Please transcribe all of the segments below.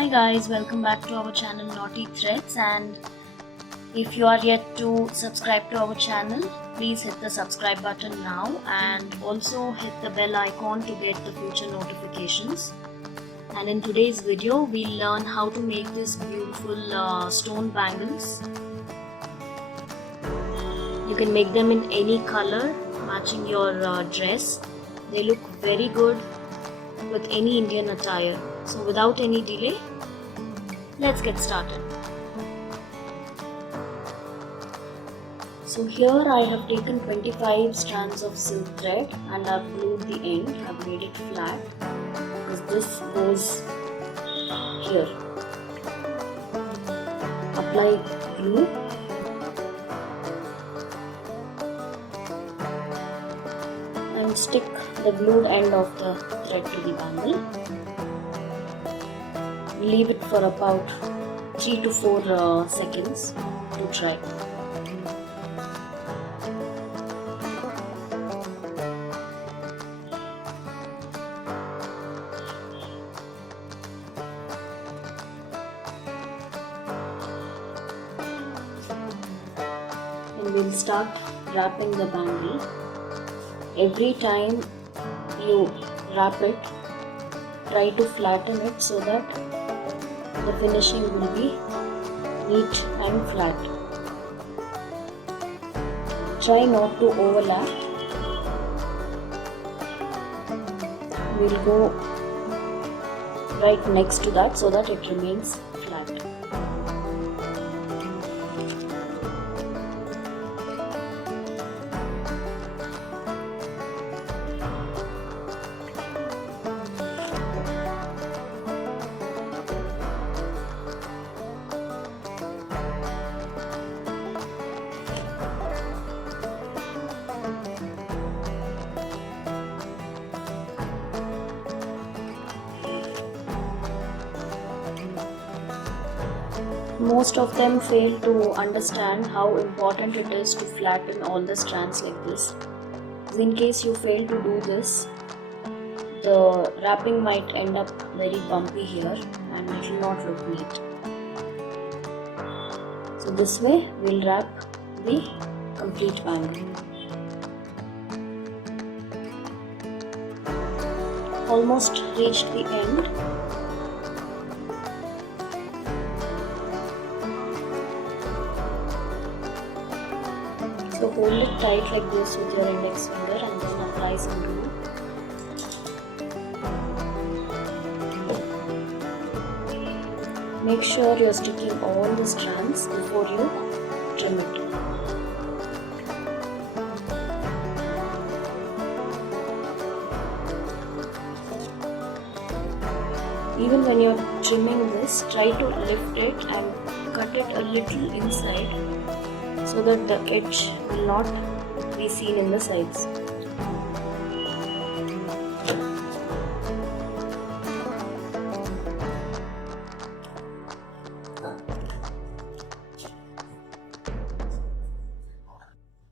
Hi guys, welcome back to our channel Naughty Threads, and if you are yet to subscribe to our channel, please hit the subscribe button now and also hit the bell icon to get the future notifications. And in today's video, we'll learn how to make this beautiful stone bangles. You can make them in any color matching your dress. They look very good with any Indian attire. So without any delay, let's get started. So here I have taken 25 strands of silk thread and I've glued the end. I've made it flat because this goes here. Apply glue. And stick the glued end of the thread to the bangle. Leave it for about 3 to 4 seconds to dry. And we'll start wrapping the bangle. Every time you wrap it, try to flatten it so that the finishing will be neat and flat. Try not to overlap. We'll go right next to that so that it remains flat. Most of them fail to understand how important it is to flatten all the strands like this. In case you fail to do this, the wrapping might end up very bumpy here and it will not look neat. So this way we'll wrap the complete bangle. Almost reached the end. So hold it tight like this with your index finger and then apply some glue. Make sure you are sticking all the strands before you trim it. Even when you are trimming this, try to lift it and cut it a little inside so that the edge will not be seen in the sides.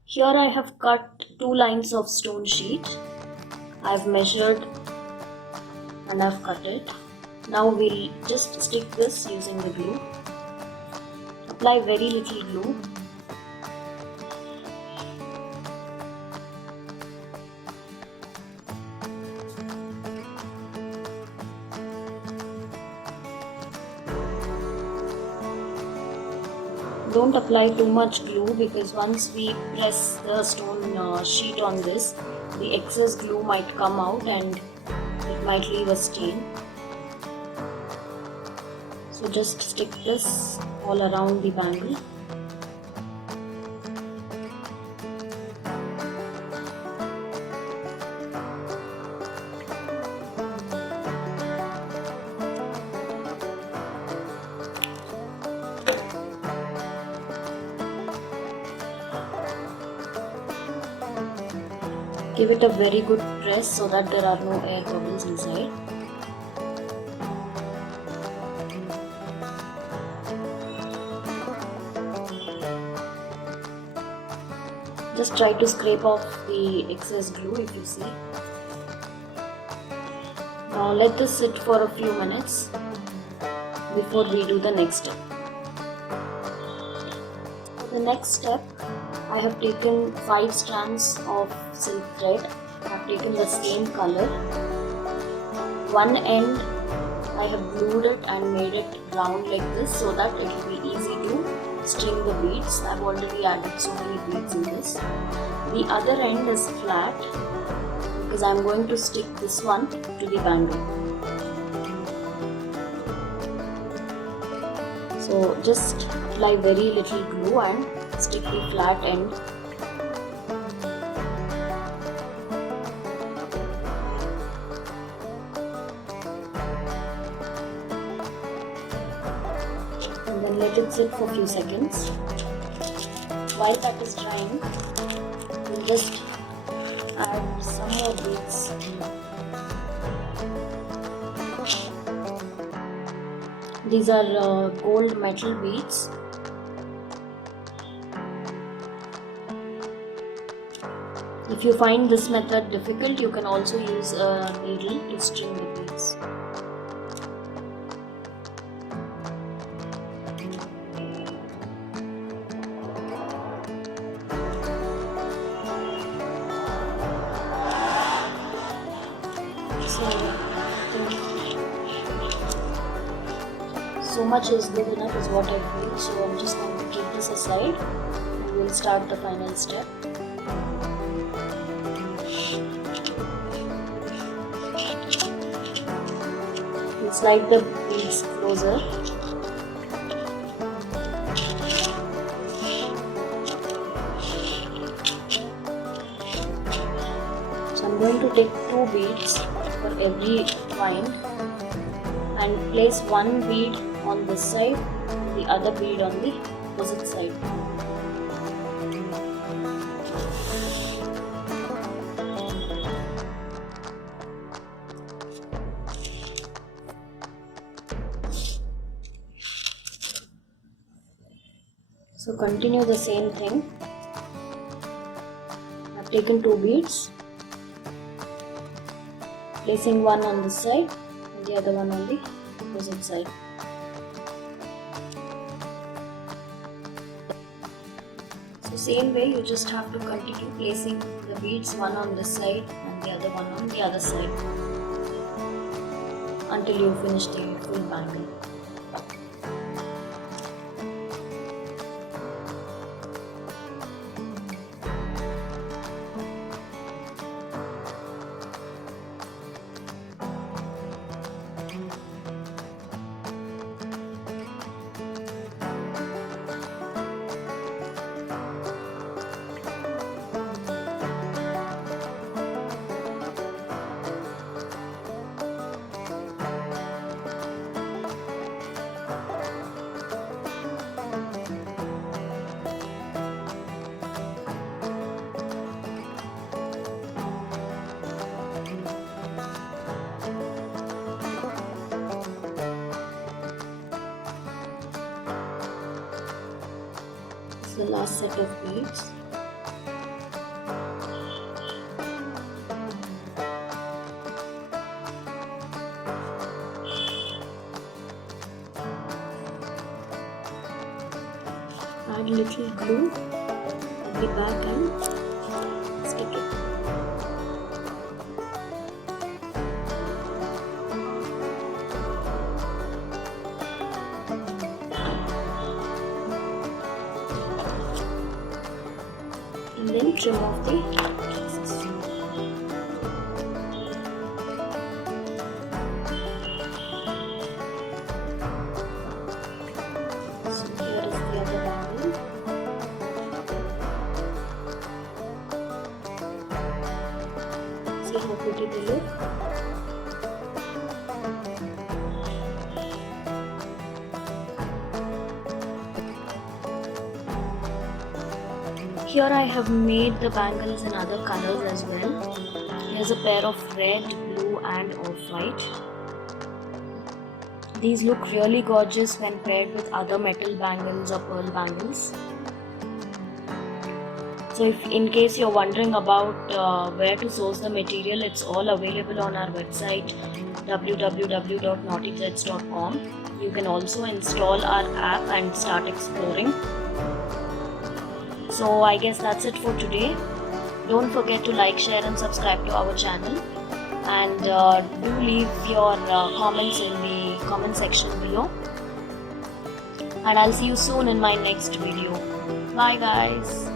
Here I have cut 2 lines of stone sheet. I have measured and I have cut it. Now we'll just stick this using the glue. Apply very little glue. Don't apply too much glue because once we press the stone sheet on this, the excess glue might come out and it might leave a stain. So just stick this all around the bangle. Give it a very good press so that there are no air bubbles inside. Just try to scrape off the excess glue if you see. Now let this sit for a few minutes. before we do the next step. For the next step, I have taken 5 strands of silk thread. I have taken the same color. One end I have glued it and made it round like this so that it will be easy to string the beads. I have already added so many beads in this. The other end is flat because I am going to stick this one to the bangle. So just apply very little glue and stick the flat end. And then let it sit for a few seconds. While that is drying, we'll just add some more beads. These are gold metal beads. If you find this method difficult, you can also use a needle to string the beads. So much is good enough is what I feel, so I'm just going to keep this aside and we'll start the final step. We'll slide the beads closer. So I'm going to take 2 beads for every wind and place one bead on this side, the other bead on the opposite side. So continue the same thing. I've taken 2 beads, placing one on this side and the other one on the opposite side. So same way you just have to continue placing the beads one on this side and the other one on the other side until you finish the full bangle. The last set of beads. Add little glue at the back and stick it. And then trim off the pieces. So here is the other bangle. See how pretty they look. Here I have made the bangles in other colors as well. Here's a pair of red, blue and off-white. These look really gorgeous when paired with other metal bangles or pearl bangles. So if in case you're wondering about where to source the material, it's all available on our website www.knottythreads.com. You can also install our app and start exploring. So I guess that's it for today. Don't forget to like, share and subscribe to our channel, and do leave your comments in the comment section below, and I'll see you soon in my next video. Bye guys.